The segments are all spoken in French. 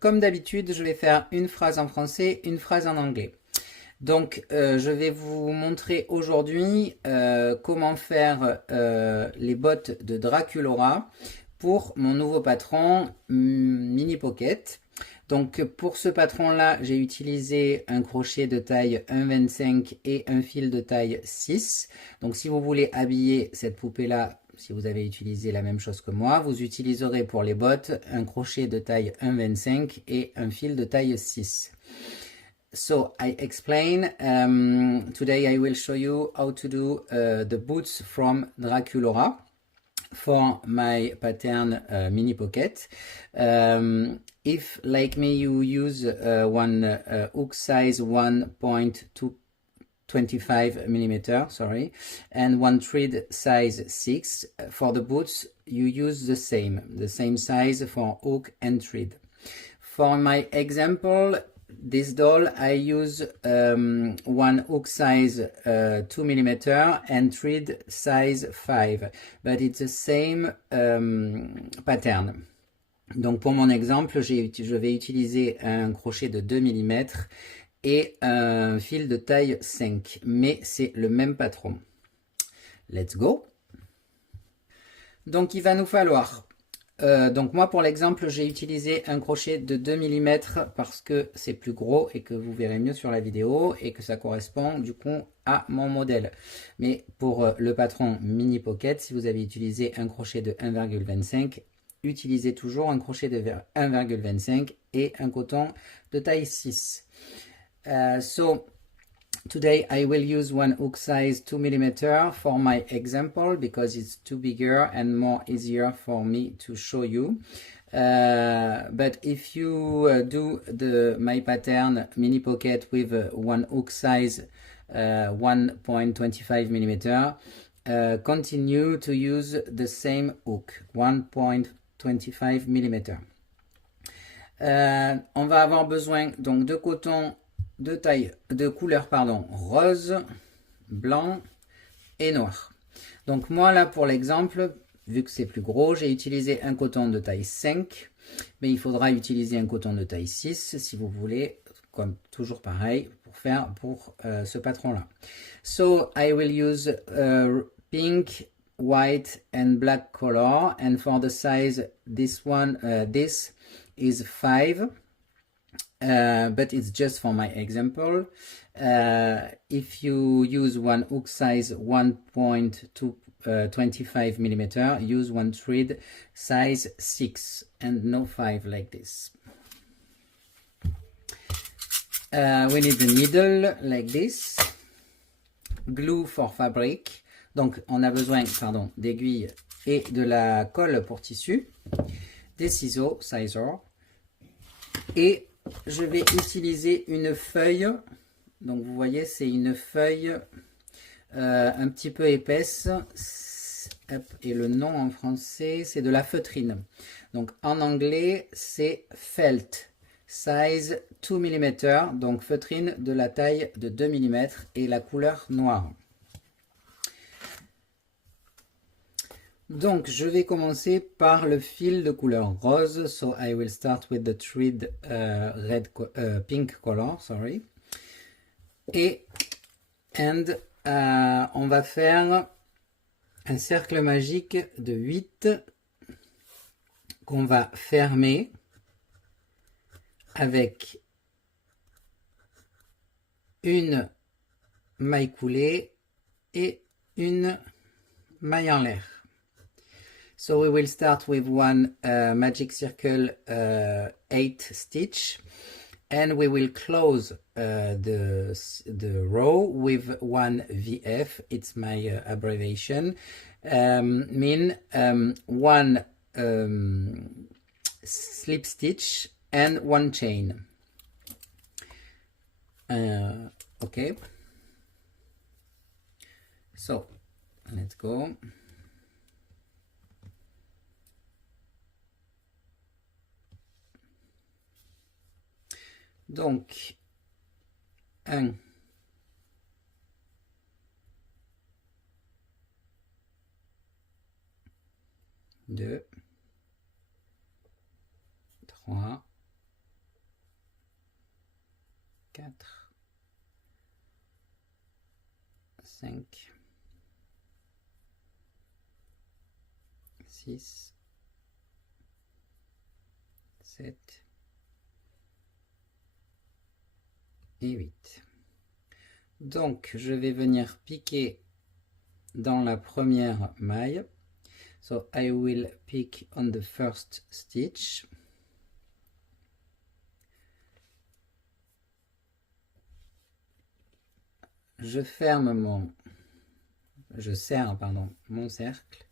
comme d'habitude, je vais faire une phrase en français, une phrase en anglais. Donc, je vais vous montrer aujourd'hui comment faire les bottes de Draculaura pour mon nouveau patron Mini Pocket. Donc, pour ce patron-là, j'ai utilisé un crochet de taille 1,25 et un fil de taille 6. Donc, si vous voulez habiller cette poupée-là, si vous avez utilisé la même chose que moi, vous utiliserez pour les bottes un crochet de taille 1,25 et un fil de taille 6. So I explain, today I will show you how to do the boots from Draculaura for my pattern Mini Pocket. If like me you use one hook size 1.25 millimeter, sorry, and one thread size 6, for the boots you use the same size for hook and thread. For my example, this doll I use one hook size 2 mm and thread size 5, but it's the same pattern. Donc pour mon exemple, je vais utiliser un crochet de 2 mm et un fil de taille 5, mais c'est le même patron. Let's go. Donc il va nous falloir donc moi pour l'exemple j'ai utilisé un crochet de 2 mm parce que c'est plus gros et que vous verrez mieux sur la vidéo et que ça correspond du coup à mon modèle. Mais pour le patron Mini Pocket, si vous avez utilisé un crochet de 1,25, utilisez toujours un crochet de 1,25 et un coton de taille 6. So today I will use one hook size 2 mm for my example because it's too bigger and more easier for me to show you. But if you do my pattern Mini Pocket with one hook size 1.25 mm, continue to use the same hook, 1.25 mm. On va avoir besoin donc de coton de couleur rose, blanc et noir. Donc moi là pour l'exemple, vu que c'est plus gros, j'ai utilisé un coton de taille 5, mais il faudra utiliser un coton de taille 6 si vous voulez, comme toujours pareil, pour ce patron là. So I will use pink, white and black color, and for the size this is 5. But it's just for my example. If you use one hook size 1.25 mm, use one thread size 6 and no 5 like this. We need a needle like this, glue for fabric. Donc on a besoin d'aiguilles et de la colle pour tissu, des ciseaux, scissors, et je vais utiliser une feuille. Donc vous voyez, c'est une feuille un petit peu épaisse. Et le nom en français, c'est de la feutrine. Donc en anglais, c'est felt. Size 2 mm. Donc feutrine de la taille de 2 mm et la couleur noire. Donc, je vais commencer par le fil de couleur rose. So, I will start with the thread pink color, sorry. On va faire un cercle magique de 8 qu'on va fermer avec une maille coulée et une maille en l'air. So we will start with one magic circle 8 stitch, and we will close the row with one VF. It's my abbreviation. Mean one slip stitch and one chain. Okay. So let's go. Donc, 1, 2, 3, 4, 5, 6, 7 et 8. Donc, je vais venir piquer dans la première maille. So, I will pick on the first stitch. Je serre mon cercle.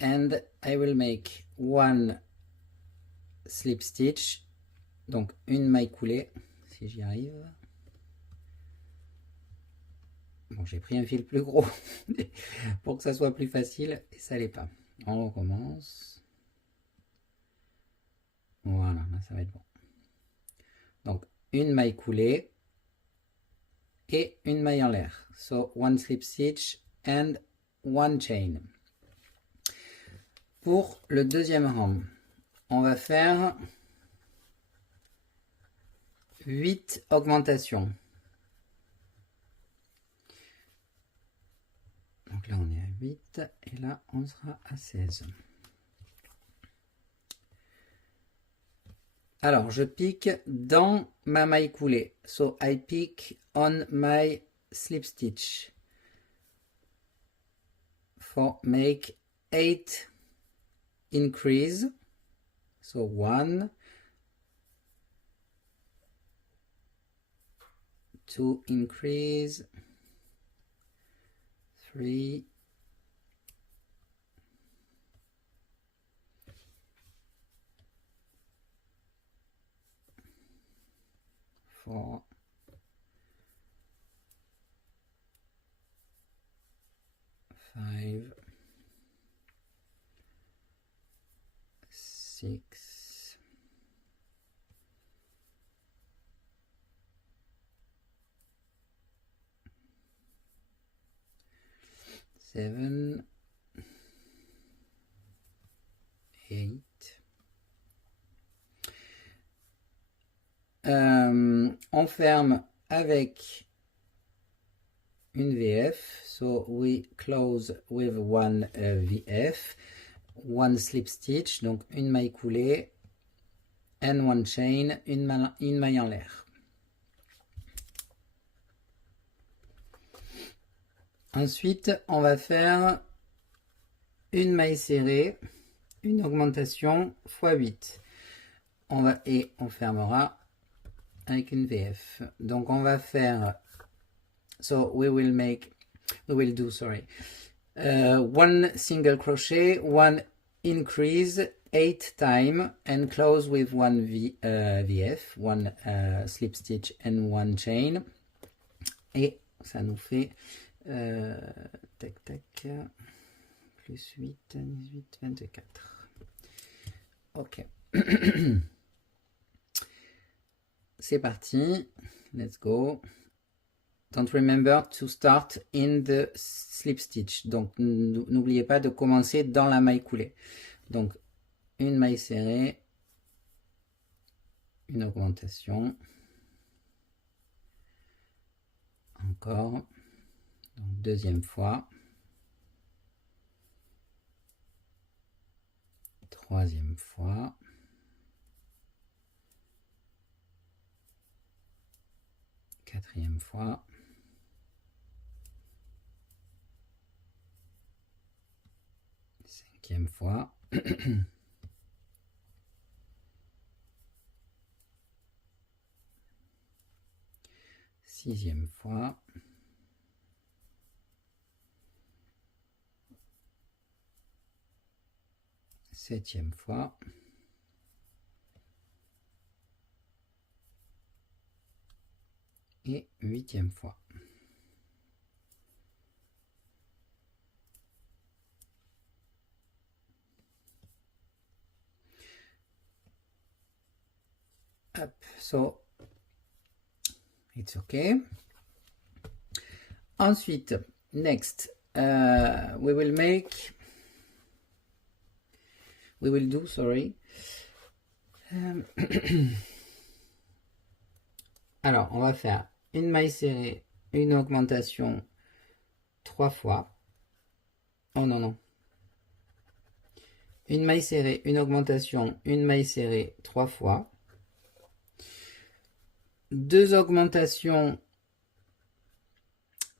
And I will make one slip stitch, donc une maille coulée, si j'y arrive. Bon, j'ai pris un fil plus gros pour que ça soit plus facile, et ça l'est pas. On recommence. Voilà, là ça va être bon. Donc, une maille coulée et une maille en l'air. So, one slip stitch and one chain. Pour le deuxième rang, on va faire 8 augmentations. Donc là, on est à 8 et là, on sera à 16. Alors, je pique dans ma maille coulée. So, I pick on my slip stitch for make 8 increase. So, 1, 2 increase, 3, 4, 5, 6, 7, 8. On ferme avec une VF. So we close with one VF, one slip stitch, donc une maille coulée, and one chain, une maille en l'air. Ensuite, on va faire une maille serrée, une augmentation x 8. Et on fermera avec une VF. Donc on va faire, so we will do one single crochet, one increase 8 times and close with one VF, one slip stitch and one chain. Et ça nous fait tac tac, plus 8, 18, 24. Ok. C'est parti, let's go. Don't remember to start in the slip stitch. Donc n'oubliez pas de commencer dans la maille coulée. Donc une maille serrée, une augmentation, encore, donc deuxième fois, troisième fois, quatrième fois, cinquième fois, sixième fois, septième fois, et huitième fois. Up, so it's okay. Ensuite, next, we will do Alors, on va faire une maille serrée, une augmentation 3 fois. Oh non, non. Une maille serrée, une augmentation, une maille serrée 3 fois. Deux augmentations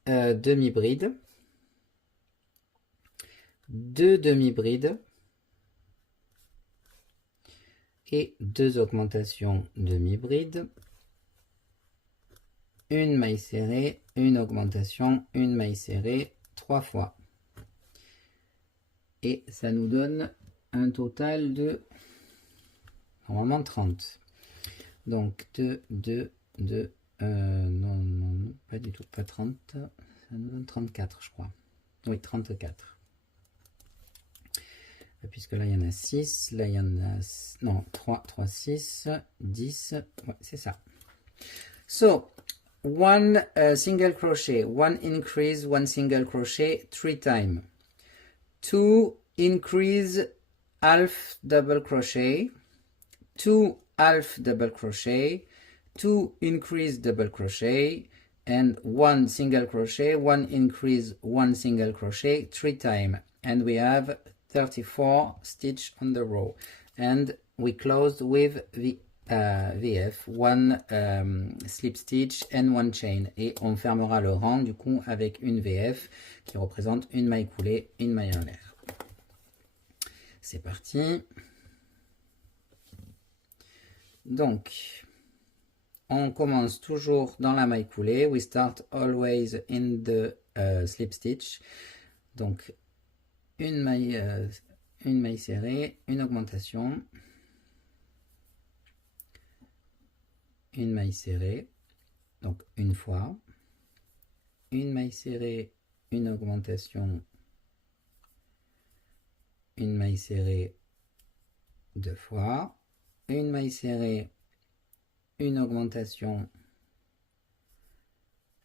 demi-bride. Deux demi-brides. Et deux augmentations demi-bride. Une maille serrée, une augmentation, une maille serrée 3 fois. Et ça nous donne un total de normalement 30. Donc 2, 2, 2, non, pas du tout, pas 30, ça nous donne 34 je crois. Oui, 34. Puisque là il y en a 6, là il y en a, non, 3, 3, 6, 10, ouais, c'est ça. So, one single crochet, one increase, one single crochet, 3 times. 2 increase half double crochet, 2 half double crochet, 2 increase double crochet, and 1 single crochet, 1 increase, 1 single crochet, 3 times. And we have 34 stitch on the row. And we closed with the VF, 1 slip stitch and 1 chain. Et on fermera le rang du coup avec une VF qui représente une maille coulée, une maille en l'air. C'est parti. Donc, on commence toujours dans la maille coulée. We start always in the slip stitch. Donc, une maille serrée, une augmentation, une maille serrée, donc une fois, une maille serrée, une augmentation, une maille serrée 2 fois, une maille serrée, une augmentation,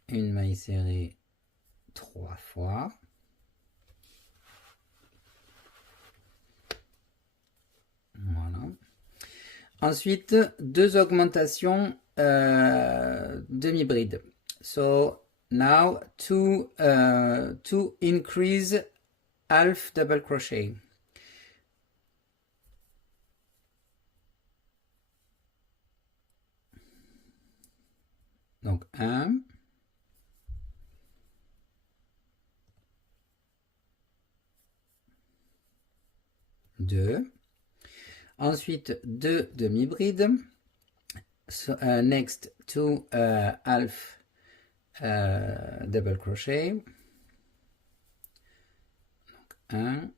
une maille serrée 3 fois, voilà. Ensuite, deux augmentations demi-bride. So now two increase half double crochet. Donc 1, 2. Ensuite, 2 demi-brides. So, next, 2 half double crochet. Donc 1,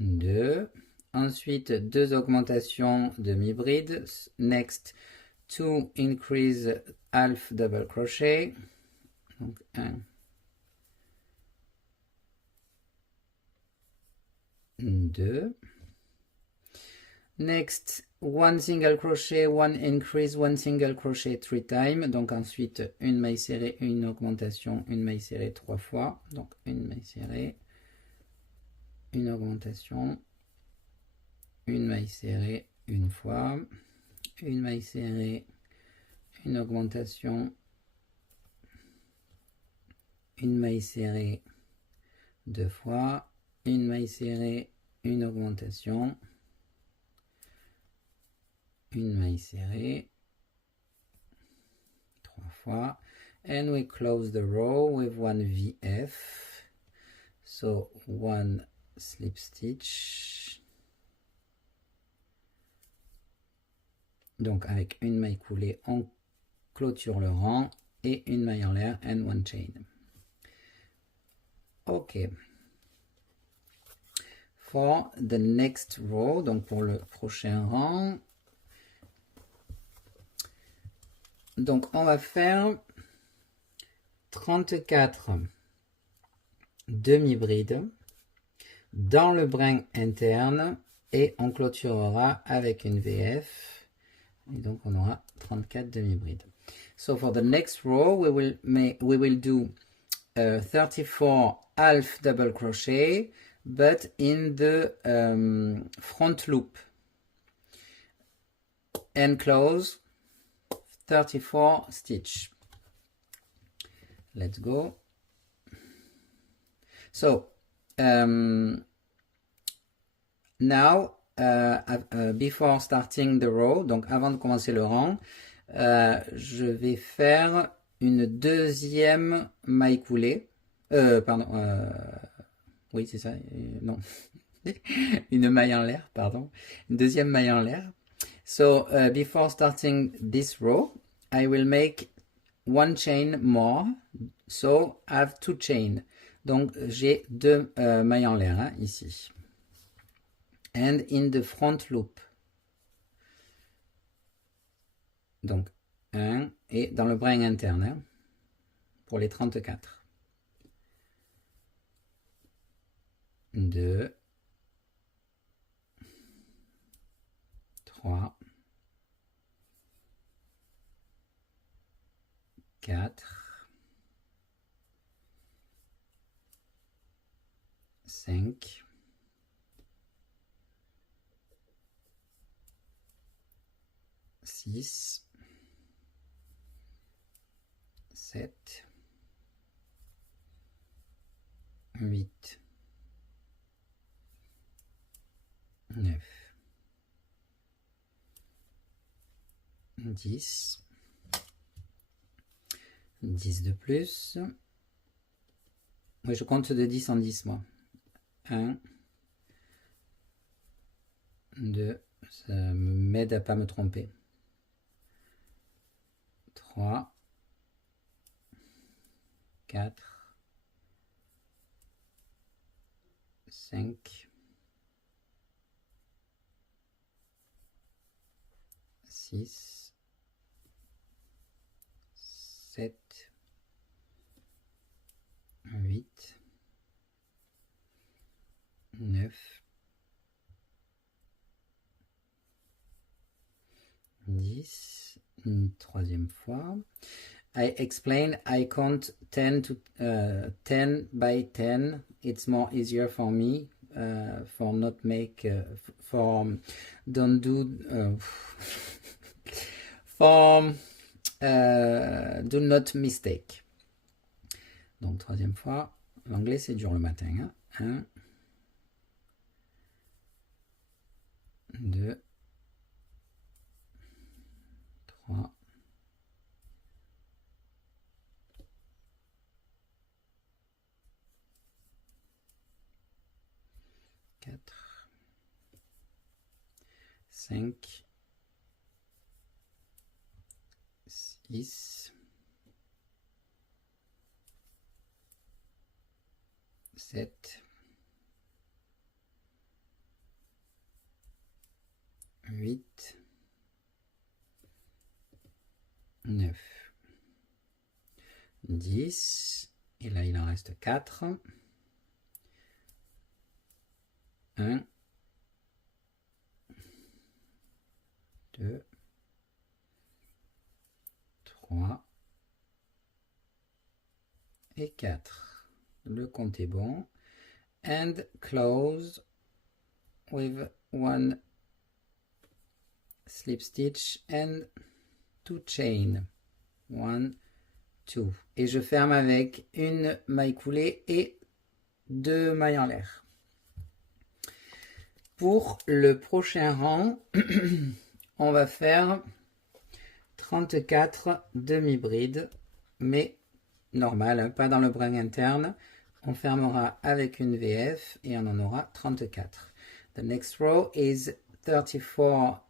2. Ensuite, 2 augmentations demi-brides. Next, 2 increase half double crochet. Donc 1, 2. Next, 1 single crochet, 1 increase, 1 single crochet 3 times. Donc ensuite, une maille serrée, une augmentation, une maille serrée 3 fois. Donc une maille serrée, une augmentation, une maille serrée une fois, une maille serrée, une augmentation, une maille serrée 2 fois, une maille serrée, une augmentation, une maille serrée 3 fois, and we close the row with 1 VF, so 1 slip stitch, donc avec une maille coulée on clôture le rang et une maille en l'air and 1 chain. Ok, for the next row, donc pour le prochain rang, donc on va faire 34 demi-brides dans le brin interne et on clôturera avec une VF et donc on aura 34 demi-brides. So for the next row we will do 34 half double crochet but in the front loop. and close 34 stitch. Let's go. So now before starting the row, donc avant de commencer le rang, je vais faire une deuxième maille coulée. Oui, c'est ça. Non. Une maille en l'air, pardon. Une deuxième maille en l'air. So, before starting this row, I will make one chain more. So, I have two chain. Donc, j'ai deux mailles en l'air, hein, ici. And in the front loop. Donc, 1 et dans le brin interne, hein, pour les 34. 2, 3, 4, 5, 6, 7, 8, 9, 10, 10 de plus. Oui, je compte de 10 en 10, moi. 1, 2, ça m'aide à pas me tromper. 3, 4, 5, 6, 7, 8, 9, 10, une troisième fois. I explain, I count 10 to 10 by 10. It's more easier for me for not make for don't do for do not mistake. Donc troisième fois, l'anglais c'est dur le matin. Hein? 1, 2, 3, 4, 5, 6, 7, 8, 9, 10, et là il en reste 4. 1, 2, 3 et 4. Le compte est bon. And close with one slip stitch and two chain. 1, 2. Et je ferme avec une maille coulée et deux mailles en l'air. Pour le prochain rang, on va faire 34 demi-brides, mais normal, hein, pas dans le brin interne. On fermera avec une VF et on en aura 34. The next row is 34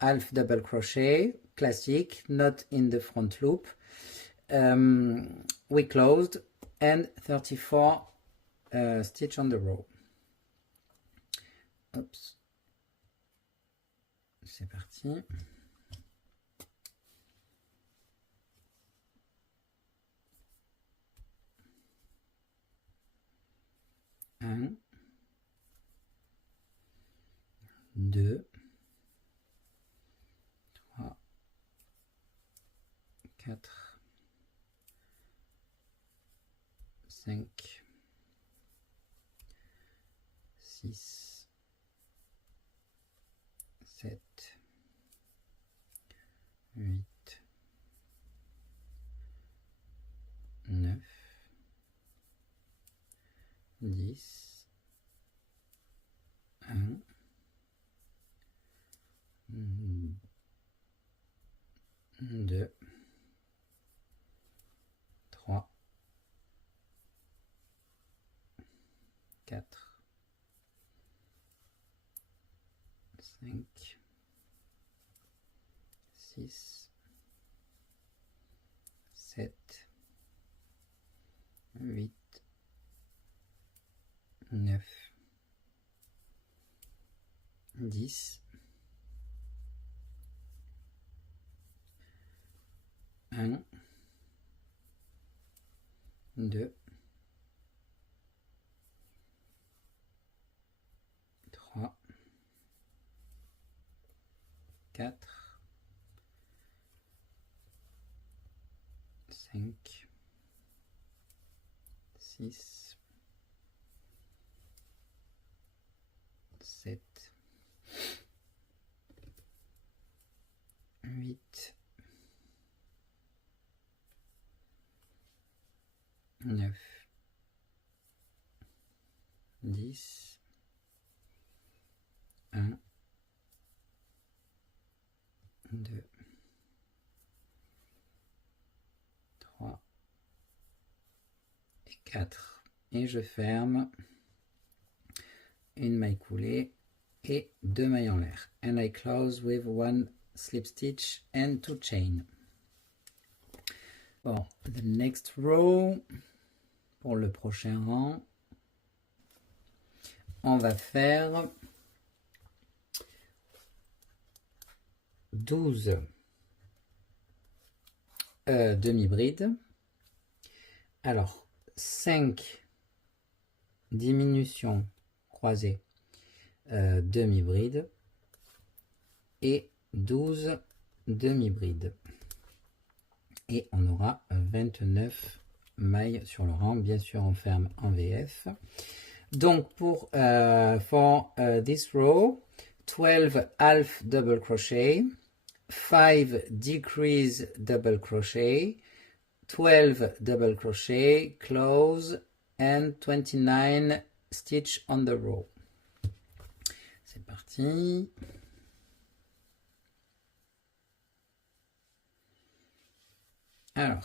half double crochet, classic, not in the front loop. We closed and 34 stitch on the row. Oups. C'est parti. Un, 2, 3, 4, 5, 6, 7, 8, 9, 10, 1, 2, 3, 4, 5, 6, 7, 8, 9, 10, 1, 2, 3, 4, 5, 6, 7, 8, 9, 10, 1, 2, 3 et 4. Et je ferme une maille coulée et 2 mailles en l'air. And I close with 1 slip stitch and 2 chain. Bon, the next row, pour le prochain rang, on va faire 12 demi-brides. Alors, 5 diminutions croisées demi-brides et 12 demi-brides. Et on aura 29 mailles sur le rang. Bien sûr, on ferme en VF. Donc, pour for this row, 12 half double crochet, 5 decrease double crochet, 12 double crochet, close, and 29 stitch on the row. C'est parti. Alors,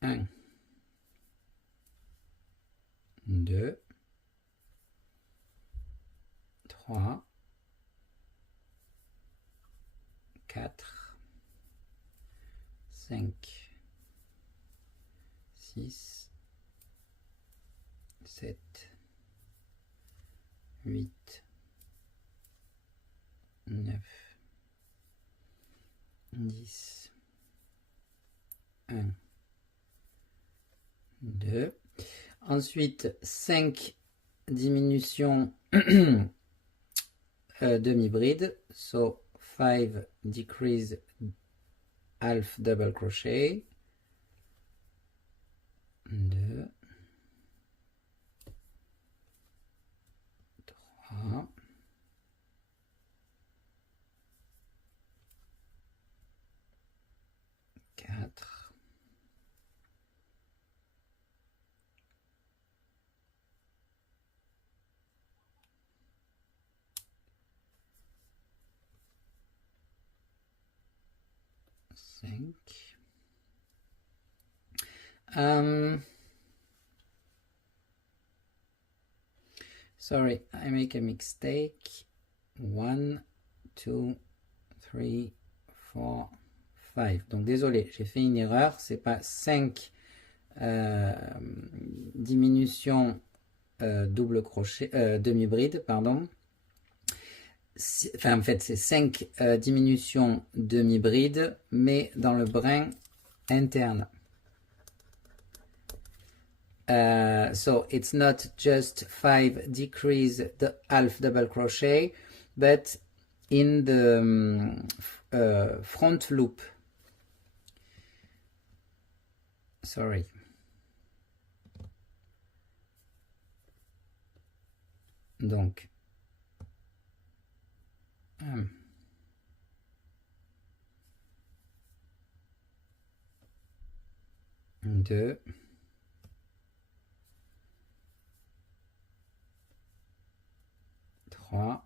1, 2, 3, 4, 5, 6, 7, 8, 9, 10, 1, 2. Ensuite, 5 diminutions demi-bride. So, 5 decrease half double crochet. 2, 3, 4, 5. Sorry, I make a mistake. 1, 2, 3, 4, 5. Donc désolé, j'ai fait une erreur. C'est pas 5 diminutions double crochet, demi-bride, pardon. Enfin, en fait, c'est 5 diminutions demi-bride, mais dans le brin interne. So it's not just 5 decrease the half double crochet, but in the front loop. Sorry. Donc, 1, 2, 3,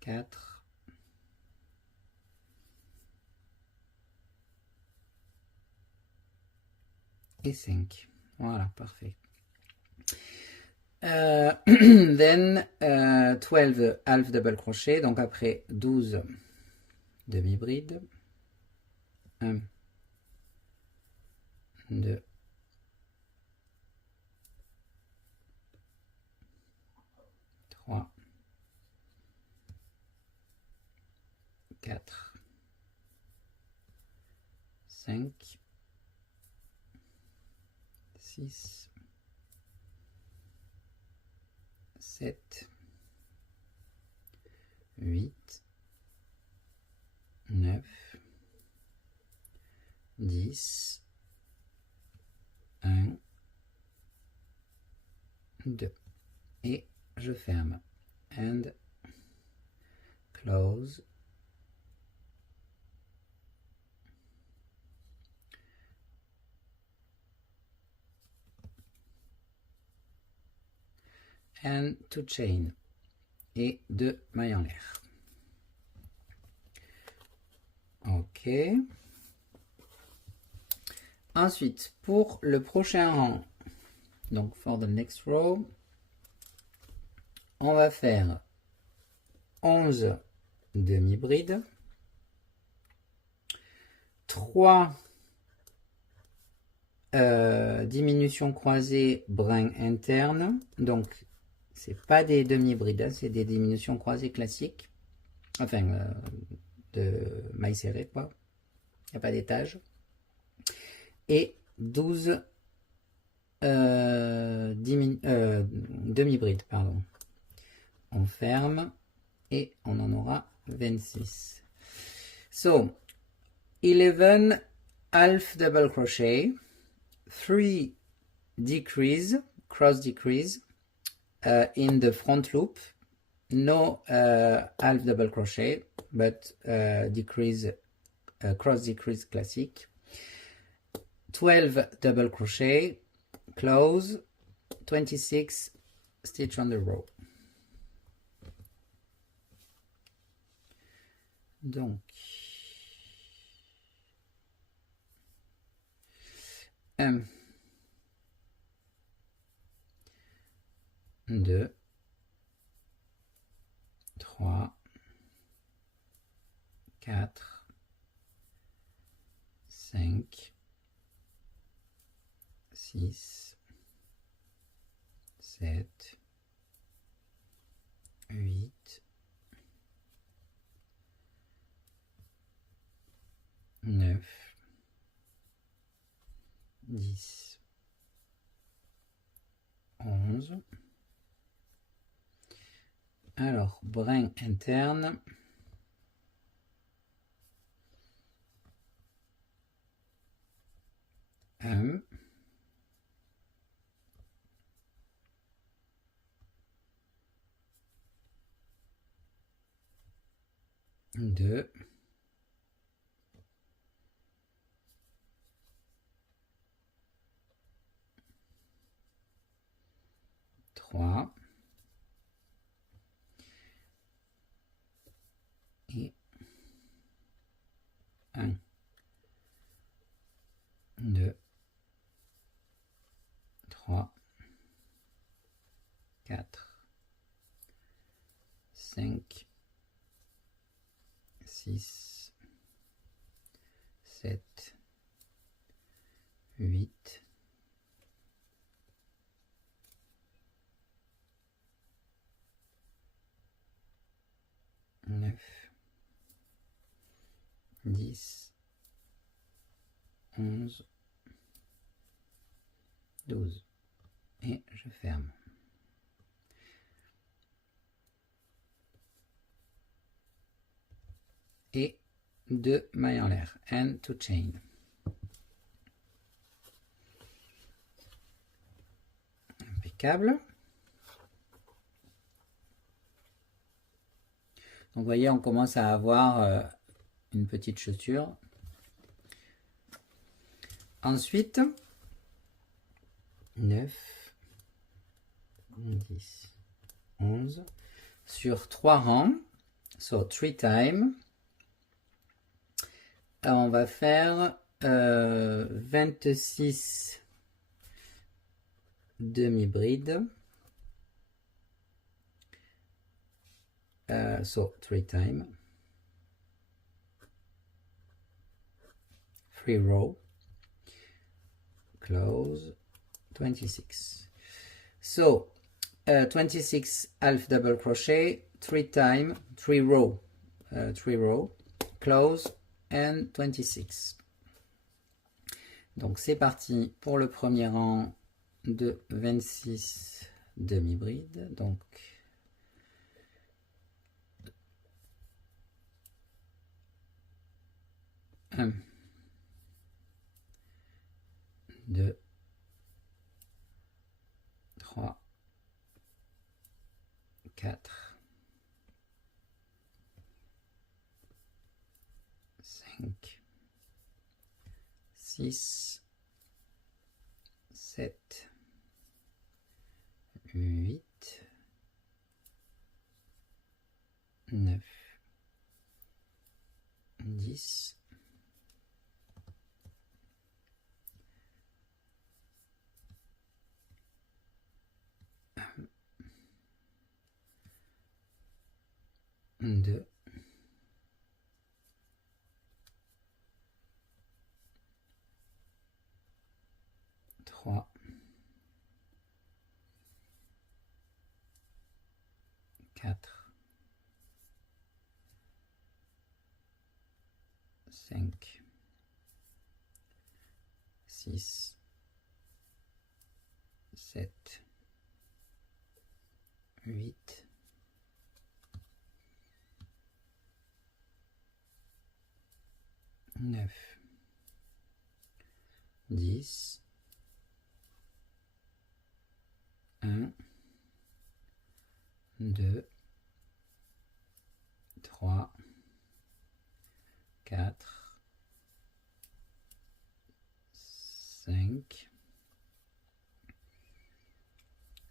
4, 5. Voilà, parfait. Then 12 half double crochet, donc après 12 demi-bride. 1, 2, 3, 4, 5, 6, 7, 8, 9, 10, 1, 2. Et je ferme. And close. And to chain. Et 2 mailles en l'air. Ok. Ensuite, pour le prochain rang, donc for the next row, on va faire 11 demi-brides, 3 diminutions croisées brin interne, donc c'est pas des demi-brides, c'est des diminutions croisées classiques, enfin de mailles serrées quoi, il n'y a pas d'étage, et 12 demi-brides, pardon. On ferme et on en aura 26. So 11 half double crochet, 3 decrease, cross decrease in the front loop, no half double crochet, but decrease, cross decrease classic, 12 double crochet, close, 26 stitch on the row. Donc, 1, 2, 3, 4, 5, 6, 7, 8, 9, 10, 11. Alors, brin interne. 1, 2, 3 et 1, 2, 3, 4, 5, 6, 7, 8, 9, 10, 11, 12. Et je ferme. Et 2 mailles en l'air. And to chain. câble. Donc vous voyez, on commence à avoir une petite chaussure. Ensuite, 9, 10, 11, sur 3 rangs, so 3 times, on va faire 26 demi-brides, so 3 times, 3 rows, close, 26. So 26 half double crochet, 3 times, 3 row, 3 row, close and 26. Donc c'est parti pour le premier rang de 26 demi-brides. Donc 1, 2, 3, 4, 5, 6, 7, 8, 9, 10, 2, 3, 4, 5, 6, 7, 8, 9, 10, 1, 2, 3, 4, 5,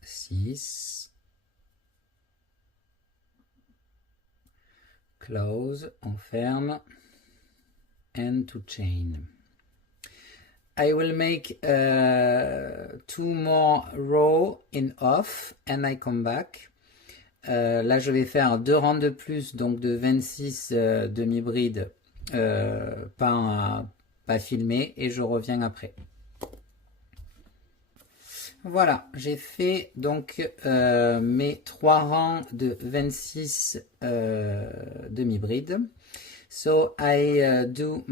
6, close, on ferme, and to chain. I will make 2 more rows in off and I come back. Là je vais faire 2 rangs de plus, donc de 26 demi-brides pas filmés, et je reviens après. Voilà, j'ai fait donc mes 3 rangs de 26 demi-brides. So I do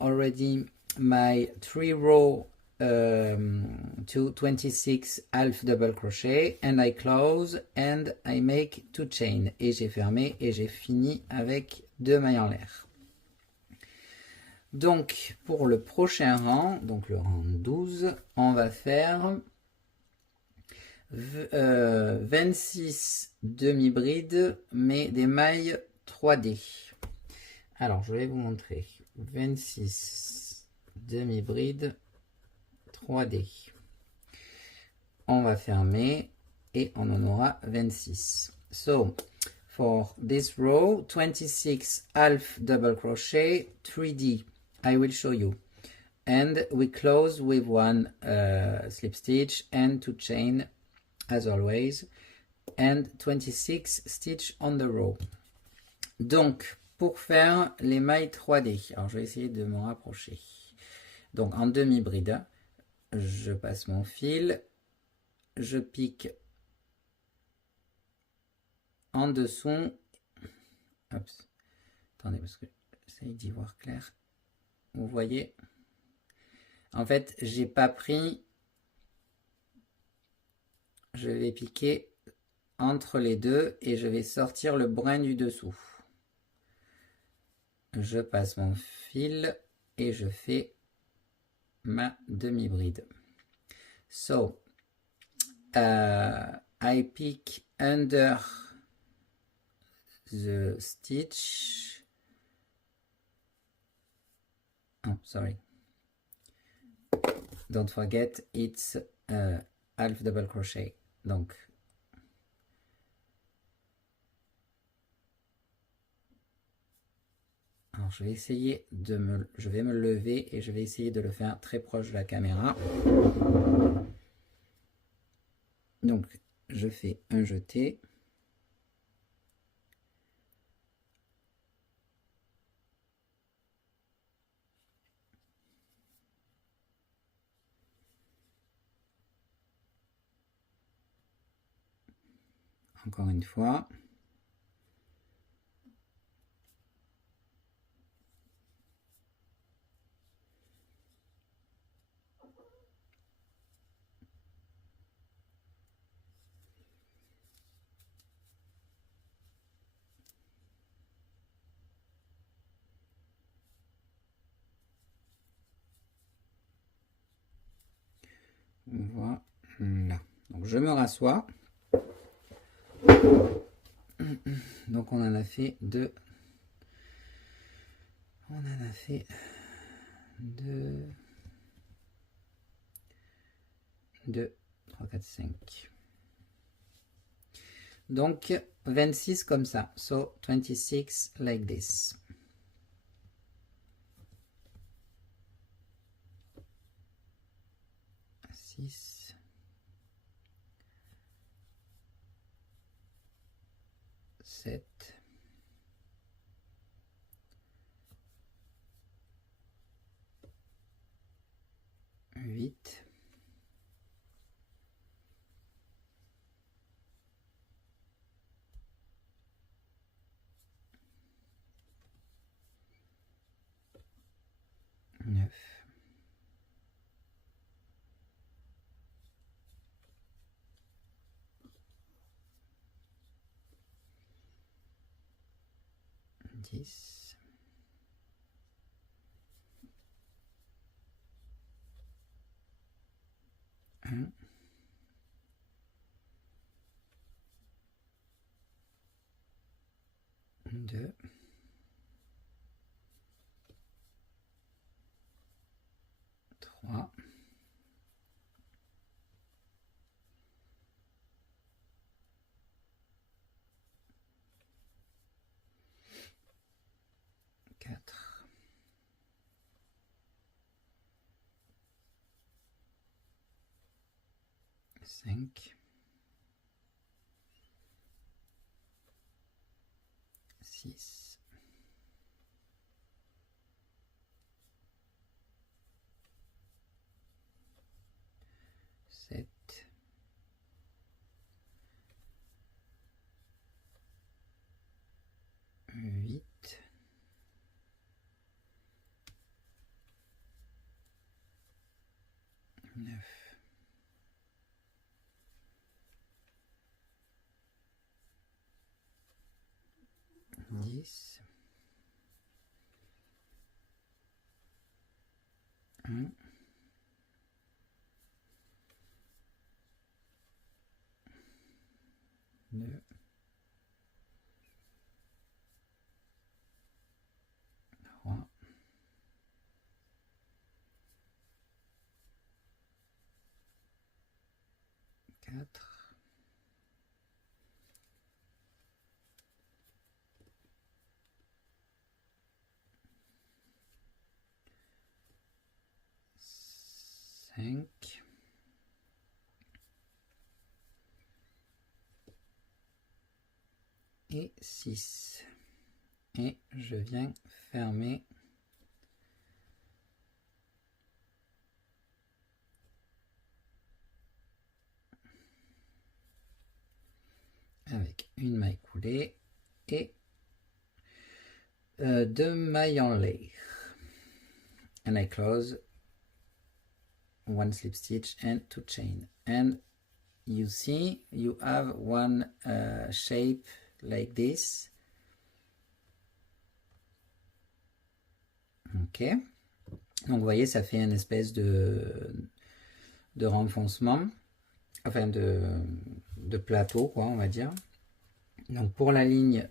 already my 3 row to 26 half double crochet, and I close and I make 2 chain, et j'ai fermé et j'ai fini avec 2 mailles en l'air. Donc pour le prochain rang, donc le rang 12, on va faire 26 demi-brides mais des mailles 3D. Alors je vais vous montrer 26 demi-brides 3D. On va fermer et on en aura 26. So for this row, 26 half double crochet 3D. I will show you. And we close with 1 slip stitch and 2 chain as always, and 26 stitch on the row. Donc pour faire les mailles 3D, alors je vais essayer de me rapprocher. Donc en demi-bride, je passe mon fil, je pique en dessous. Oups. Attendez, parce que j'essaye d'y voir clair. Vous voyez, en fait j'ai pas pris, je vais piquer entre les deux et je vais sortir le brin du dessous. Je passe mon fil et je fais ma demi-bride. So I pick under the stitch. Oh, sorry. Don't forget, it's half double crochet. Donc, alors je vais essayer je vais me lever et je vais essayer de le faire très proche de la caméra. Donc, je fais un jeté. Encore une fois. Voilà. Donc je me rassois. Donc on en a fait deux. On en a fait deux. 2, 3, 4, 5. Donc 26 comme ça. So 26 like this. Six. 7. 8. 9. 10. 1. 2. 3. 4. 5. 6. 7. 8. 9. 10. 1. 2. 3. 4. 5. Et 6. Et je viens fermer avec une maille coulée et 2 mailles en l'air. And I close 1 slip stitch and 2 chain. And you see you have one shape like this. Ok. Donc vous voyez, ça fait une espèce de renfoncement. enfin de plateau, quoi, on va dire. Donc pour la ligne,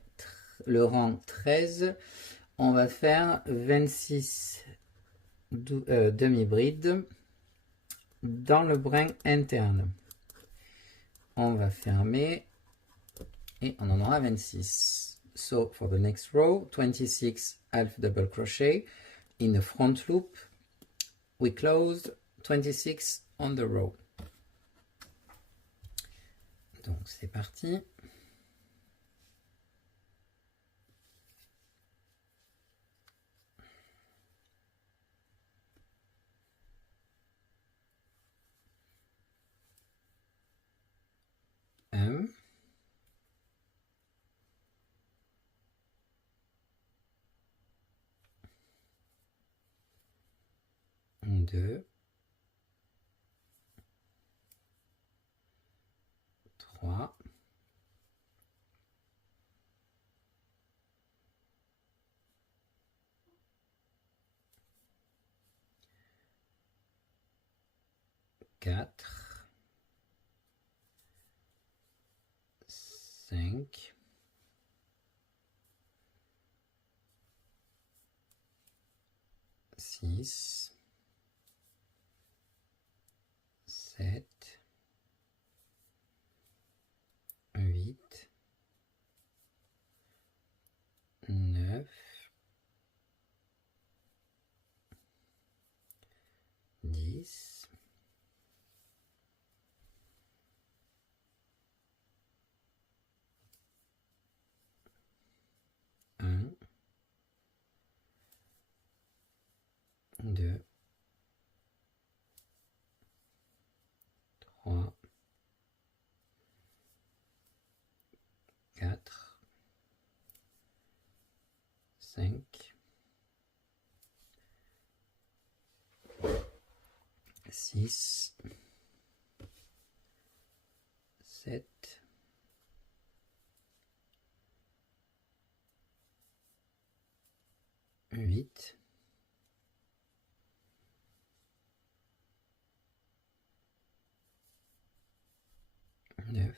le rang 13, on va faire 26 demi-brides dans le brin interne. On va fermer et on en aura 26. So for the next row, 26 half double crochet in the front loop. We closed 26 on the row. Donc c'est parti. Un, deux, trois, quatre, cinq, six, sept, huit, neuf, 10, 1, 2, 3, 4, 5, 6, 7, 8, 9,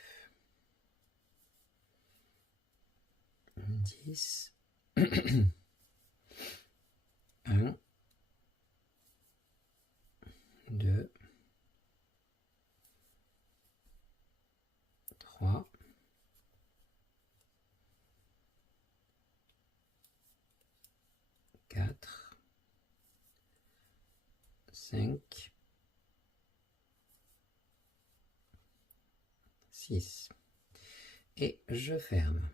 10, 1, 2, 3, 4, 5, 6. Et je ferme.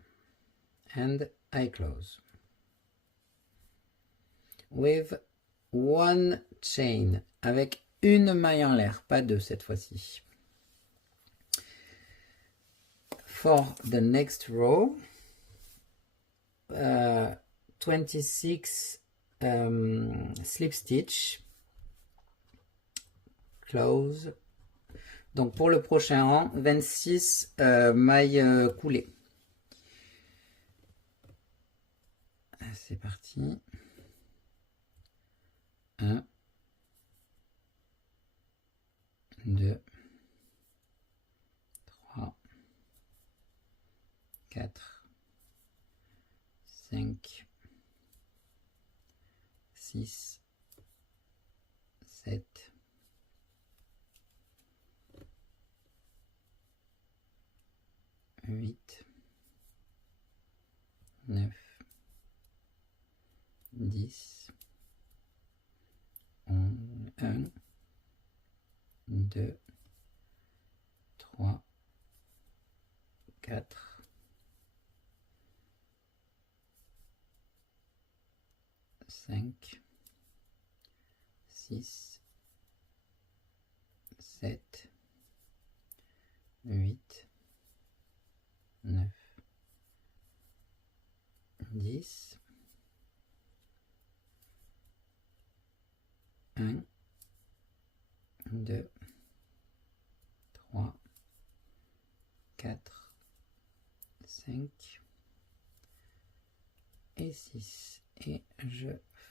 And I close. With one chain. Avec une maille en l'air, pas deux cette fois-ci. For the next row, 26 slip stitch, close. Donc pour le prochain rang, 26 mailles coulées. C'est parti. 1, 2, 3, 4, 5, 6, 7, 8, 9, 10, 1, 2, 3, 4, 5, 6, 7, 8, 9, 10, 1, 2, 3, 4, 5 et 6. Et je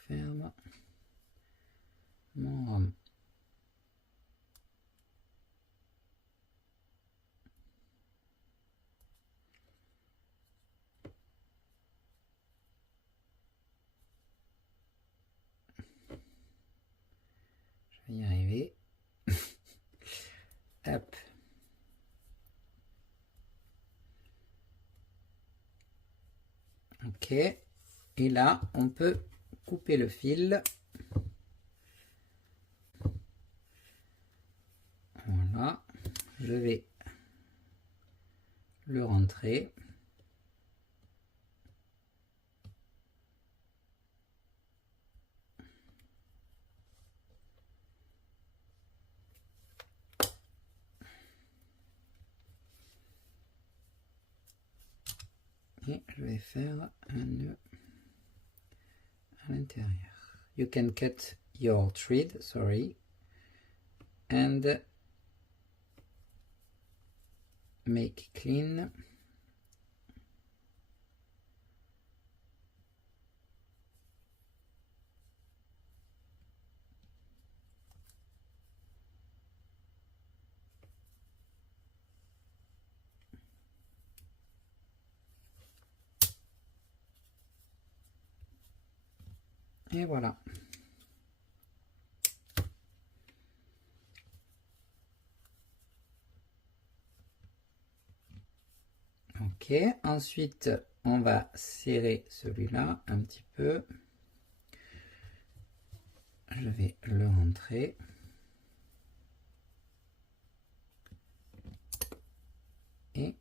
ferme mon rang. Ok. Et là, on peut couper le fil. Voilà. Je vais le rentrer. Et je vais faire un nœud à l'intérieur. You can cut your thread, sorry, and make clean. Et voilà. Ok, ensuite on va serrer celui-là un petit peu. Je vais le rentrer. Et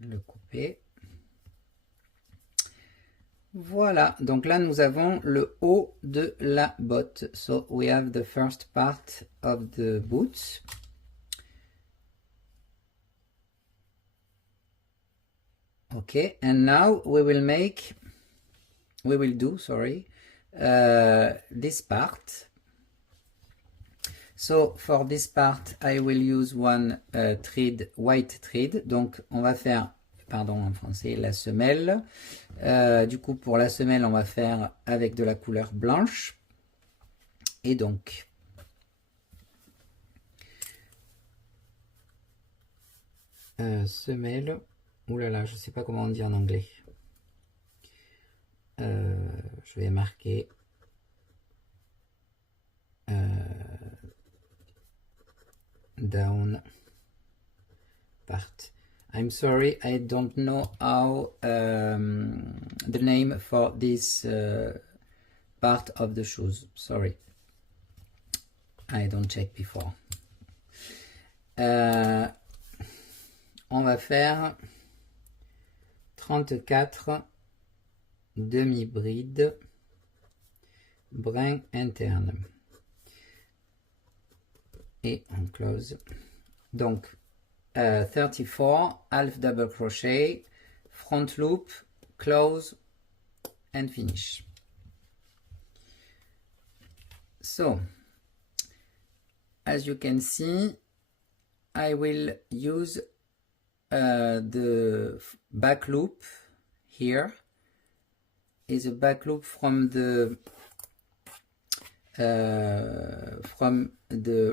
le couper. Voilà, donc là nous avons le haut de la botte. So we have the first part of the boots. Okay, and now we will do this part. So for this part, I will use one thread, white thread. Donc on va faire, pardon en français, la semelle. Du coup pour la semelle, on va faire avec de la couleur blanche. Et donc semelle. Ouh là là, je sais pas comment on dit en anglais. Je vais marquer down part. I'm sorry, I don't know how the name for this part of the shoes. Sorry, I don't check before. On va faire 34 demi-brides brin interne. Et on close. Donc 34 half double crochet, front loop, close and finish. So as you can see, I will use the back loop here. Is a back loop from the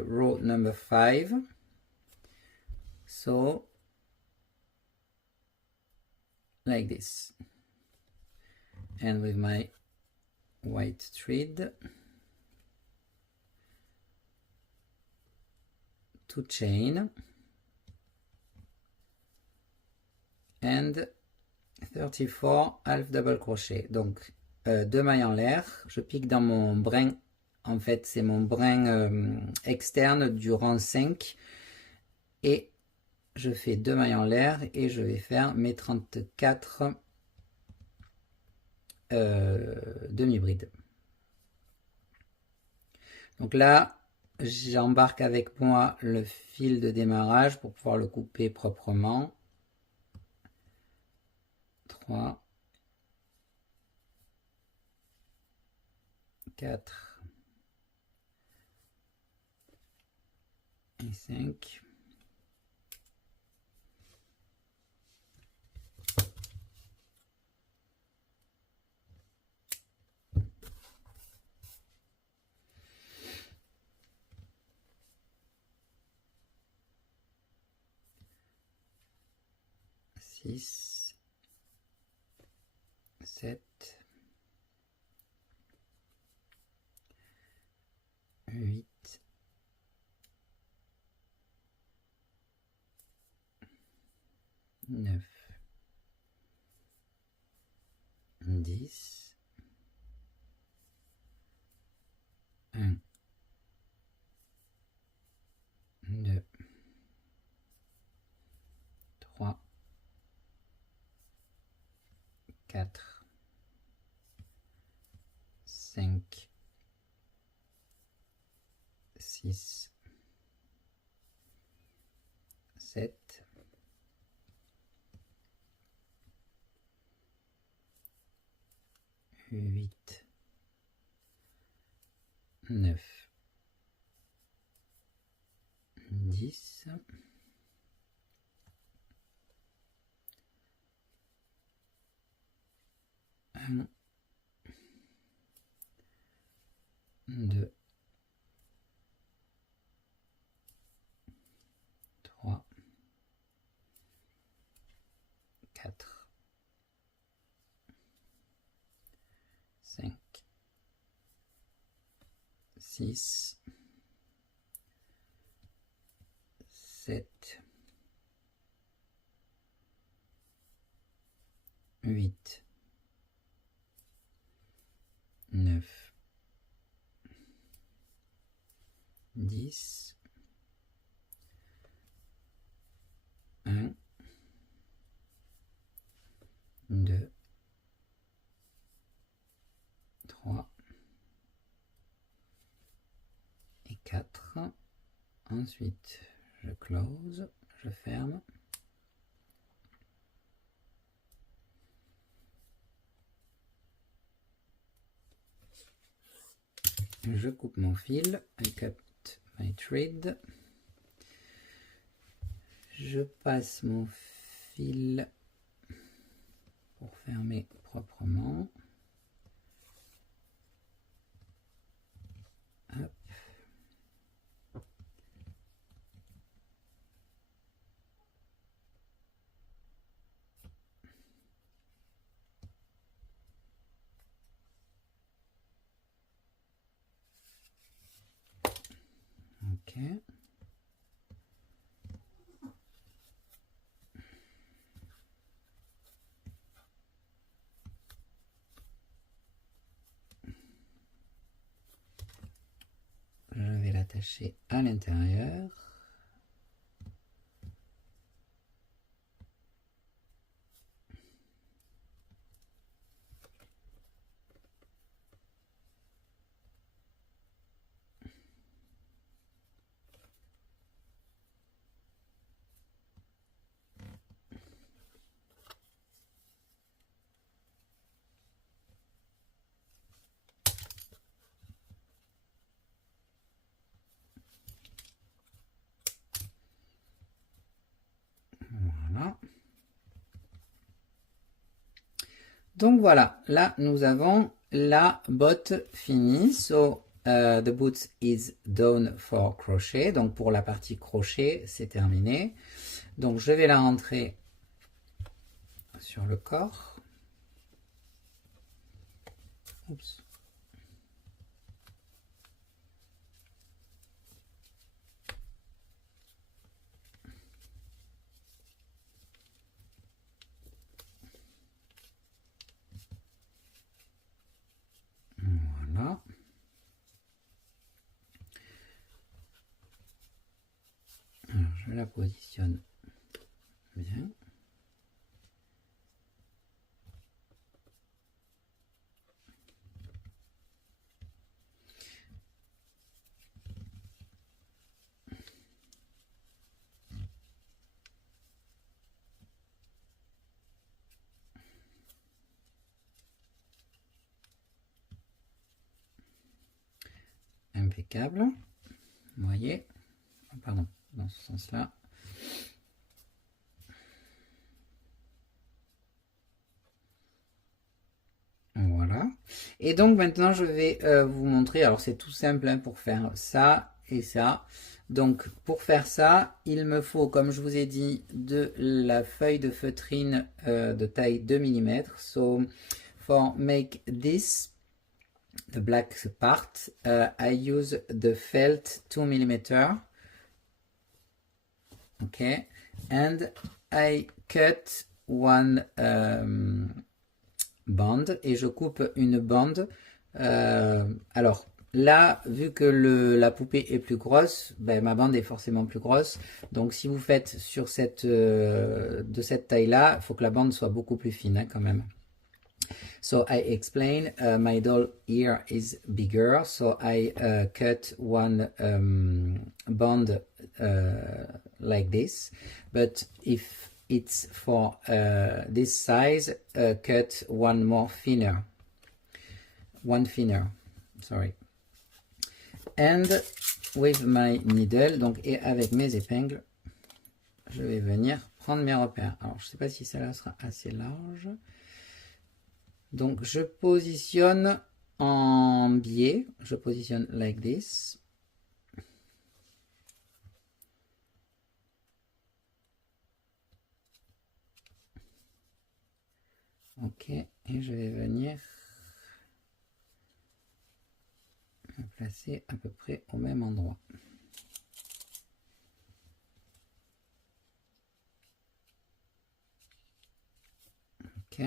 row number 5. So like this, and with my white thread, 2 chain and 34 half double crochet. Donc 2 mailles en l'air, je pique dans mon brin, en fait c'est mon brin externe du rang 5, et je fais 2 mailles en l'air et je vais faire mes 34 demi-brides. Donc là j'embarque avec moi le fil de démarrage pour pouvoir le couper proprement. 3, 4 et 5. Six, 7, 8, 9, 9, 10, 1, 2, 3, 4, 5, 6, 7, 8, 9, 10, 1, 2, 3, 4, 5, 6, 7, 8, 9, 10, 1, 2, 3 et 4. Ensuite, je close, je ferme. Je coupe mon fil, I cut my thread. Je passe mon fil pour fermer proprement. Hop. Ok. Je vais l'attacher à l'intérieur. Voilà. Donc voilà, là nous avons la botte finie. So the boot is done for crochet. Donc pour la partie crochet, c'est terminé. Donc je vais la rentrer sur le corps. Oups. Voilà. Alors je la positionne bien. Impeccable. Vous voyez, pardon, dans ce sens-là. Voilà. Et donc maintenant, je vais vous montrer. Alors, c'est tout simple hein, pour faire ça et ça. Donc, pour faire ça, il me faut, comme je vous ai dit, de la feuille de feutrine de taille 2 mm. So, for make this, the black part, I use the felt 2 mm. Okay. And I cut one band et je coupe une bande. Alors là, vu que la poupée est plus grosse, ben, ma bande est forcément plus grosse. Donc si vous faites sur de cette taille-là, il faut que la bande soit beaucoup plus fine hein, quand même. So I explain, my doll ear is bigger, so I cut one band like this. But if it's for this size, cut one more thinner. One thinner, sorry. And with my needle, donc et avec mes épingles, je vais venir prendre mes repères. Alors je ne sais pas si celle-là sera assez large. Donc je positionne en biais, je positionne like this. Ok, et je vais venir me placer à peu près au même endroit. Ok.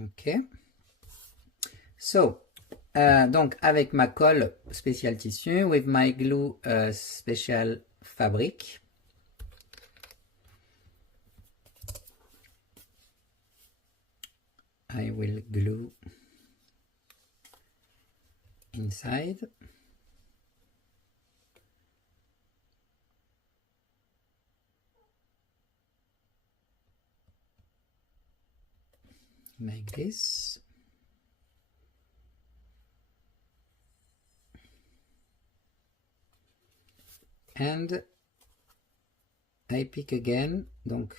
Ok. So, donc avec ma colle spécial tissu, with my glue special fabric, I will glue inside. Like this. And I pick again. Donc,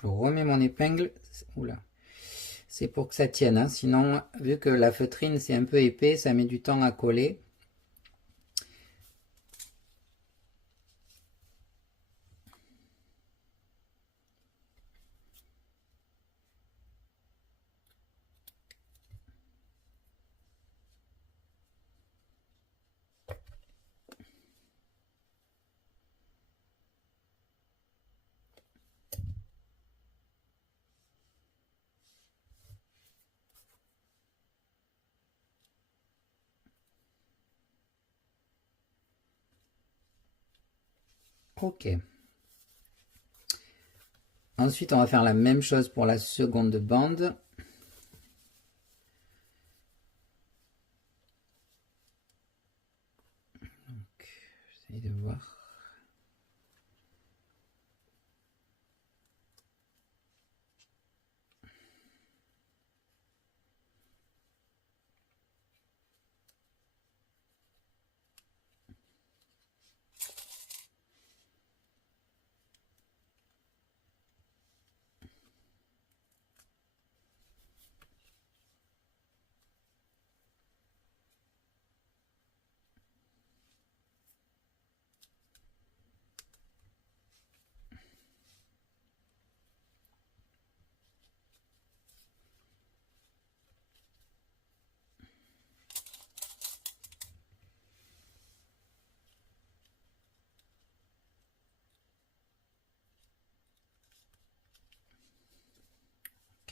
je remets mon épingle. Oula. C'est pour que ça tienne. Hein. Sinon, vu que la feutrine, c'est un peu épais, ça met du temps à coller. Ok. Ensuite, on va faire la même chose pour la seconde bande. J'essaie de voir.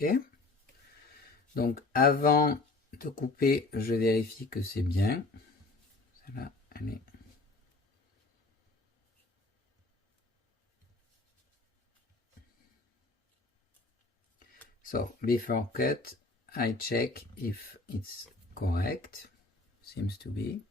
Ok. Donc, avant de couper, je vérifie que c'est bien. Celle-là, elle est... So, before cut, I check if it's correct. Seems to be.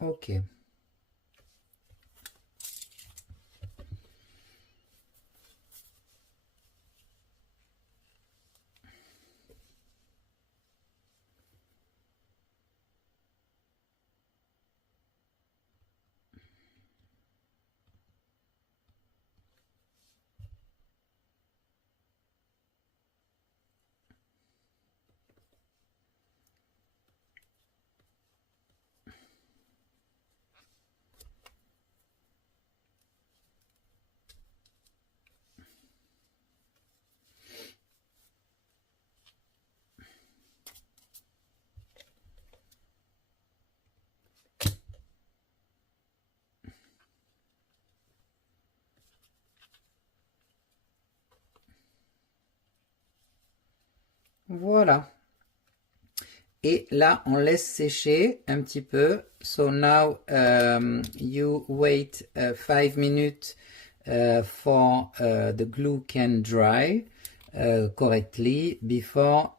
Ok. Voilà. Et là, on laisse sécher un petit peu. So now you wait 5 minutes for the glue can dry correctly before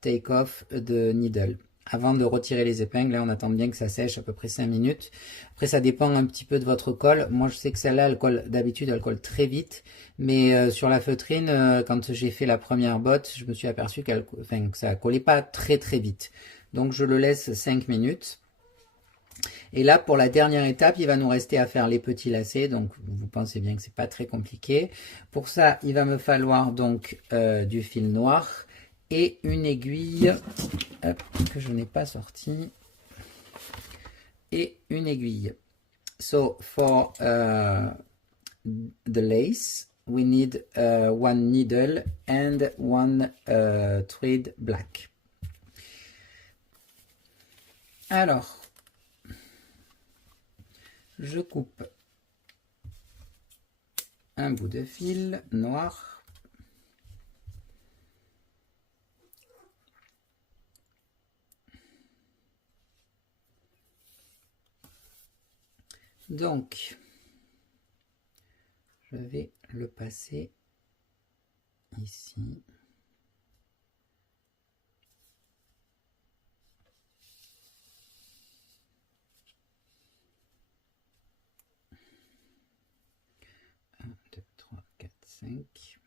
take off the needle. Avant de retirer les épingles, là, on attend bien que ça sèche à peu près 5 minutes. Après, ça dépend un petit peu de votre colle. Moi, je sais que celle-là, elle colle d'habitude, elle colle très vite. Mais sur la feutrine, quand j'ai fait la première botte, je me suis aperçu que ça collait pas très très vite. Donc, je le laisse 5 minutes. Et là, pour la dernière étape, il va nous rester à faire les petits lacets. Donc, vous pensez bien que c'est pas très compliqué. Pour ça, il va me falloir donc du fil noir et une aiguille que je n'ai pas sortie. Et une aiguille. So, for the lace, we need one needle and one thread black. Alors, je coupe un bout de fil noir. Donc, je vais le passer ici. Un, 2, 3, 4, 5.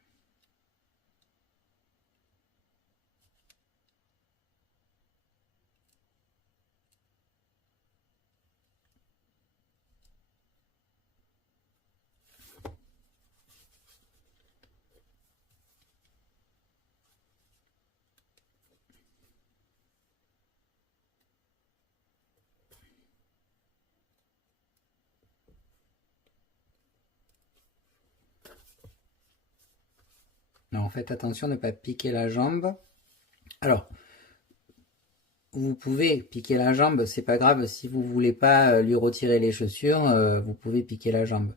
Alors, faites attention de ne pas piquer la jambe. Alors, vous pouvez piquer la jambe, c'est pas grave. Si vous voulez pas lui retirer les chaussures, vous pouvez piquer la jambe.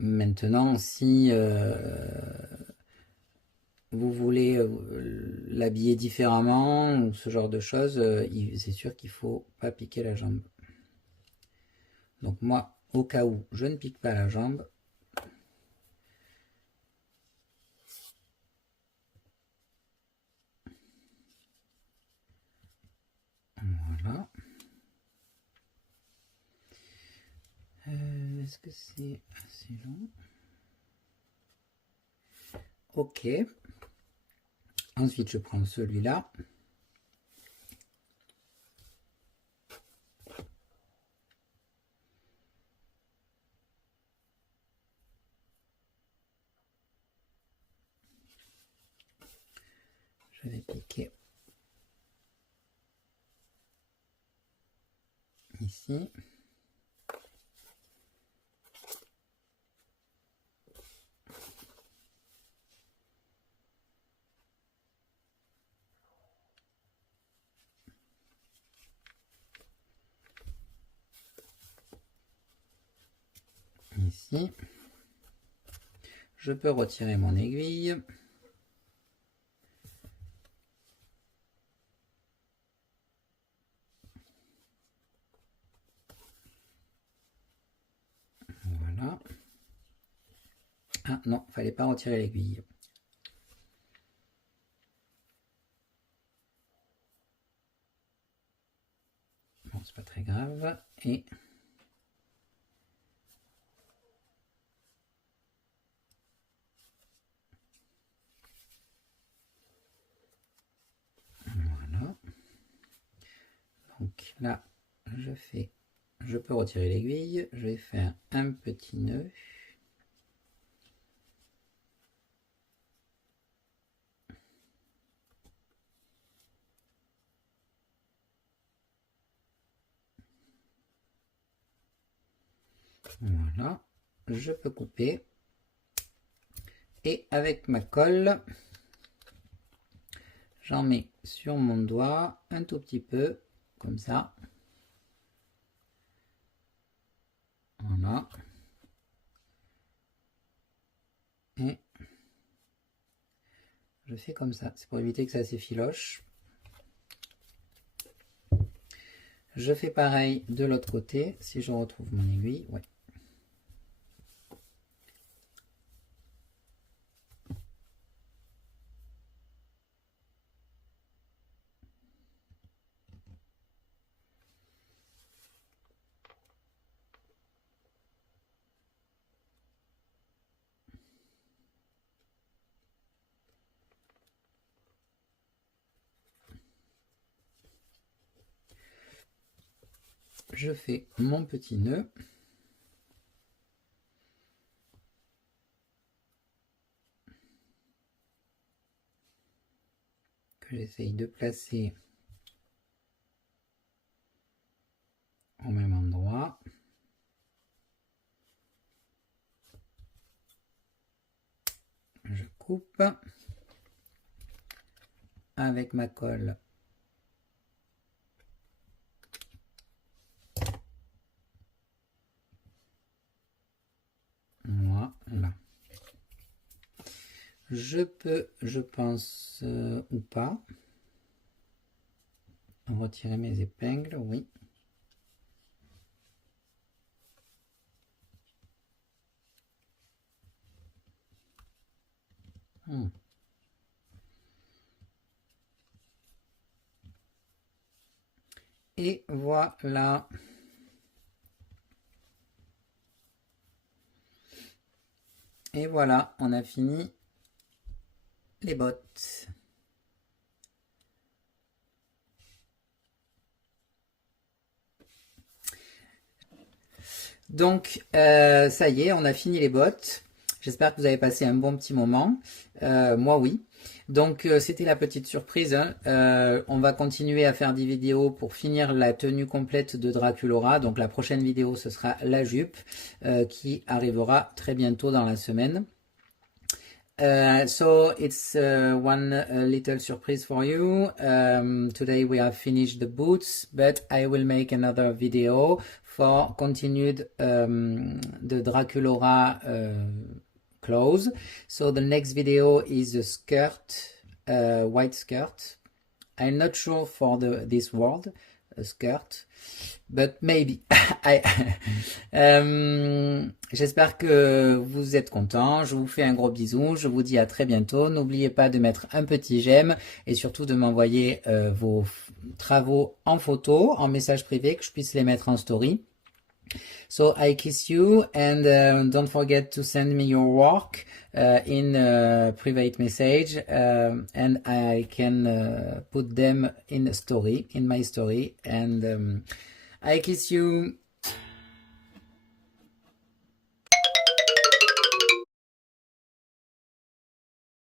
Maintenant, si vous voulez l'habiller différemment ou ce genre de choses, c'est sûr qu'il faut pas piquer la jambe. Donc moi, au cas où je ne pique pas la jambe, voilà. Est-ce que c'est assez long? Ok. Ensuite, je prends celui-là. Je vais piquer ici. Ici. Je peux retirer mon aiguille. Voilà. Ah non, fallait pas retirer l'aiguille. Bon, c'est pas très grave. Et voilà. Donc là, je peux retirer l'aiguille. Je vais faire un petit nœud. Voilà, je peux couper. Et avec ma colle, j'en mets sur mon doigt un tout petit peu, comme ça. Voilà. Et je fais comme ça, c'est pour éviter que ça s'effiloche. Je fais pareil de l'autre côté, si je retrouve mon aiguille. Ouais. Je fais mon petit nœud. Que j'essaye de placer au même endroit. Je coupe avec ma colle. Voilà. Je peux, je pense, ou pas, retirer mes épingles, oui. Et voilà. Et voilà, on a fini les bottes. Donc, ça y est, on a fini les bottes. J'espère que vous avez passé un bon petit moment. Moi, oui. Donc, c'était la petite surprise. Hein. On va continuer à faire des vidéos pour finir la tenue complète de Draculaura. Donc, la prochaine vidéo, ce sera la jupe qui arrivera très bientôt dans la semaine. So it's one little surprise for you. Today we have finished the boots, but I will make another video for continued the Draculaura clothes. So the next video is the skirt, white skirt. I'm not sure for this word, skirt, but maybe. J'espère que vous êtes contents. Je vous fais un gros bisou. Je vous dis à très bientôt. N'oubliez pas de mettre un petit j'aime et surtout de m'envoyer vos travaux en photo, en message privé, que je puisse les mettre en story. So I kiss you and don't forget to send me your work in private message and I can put them in my story and I kiss you.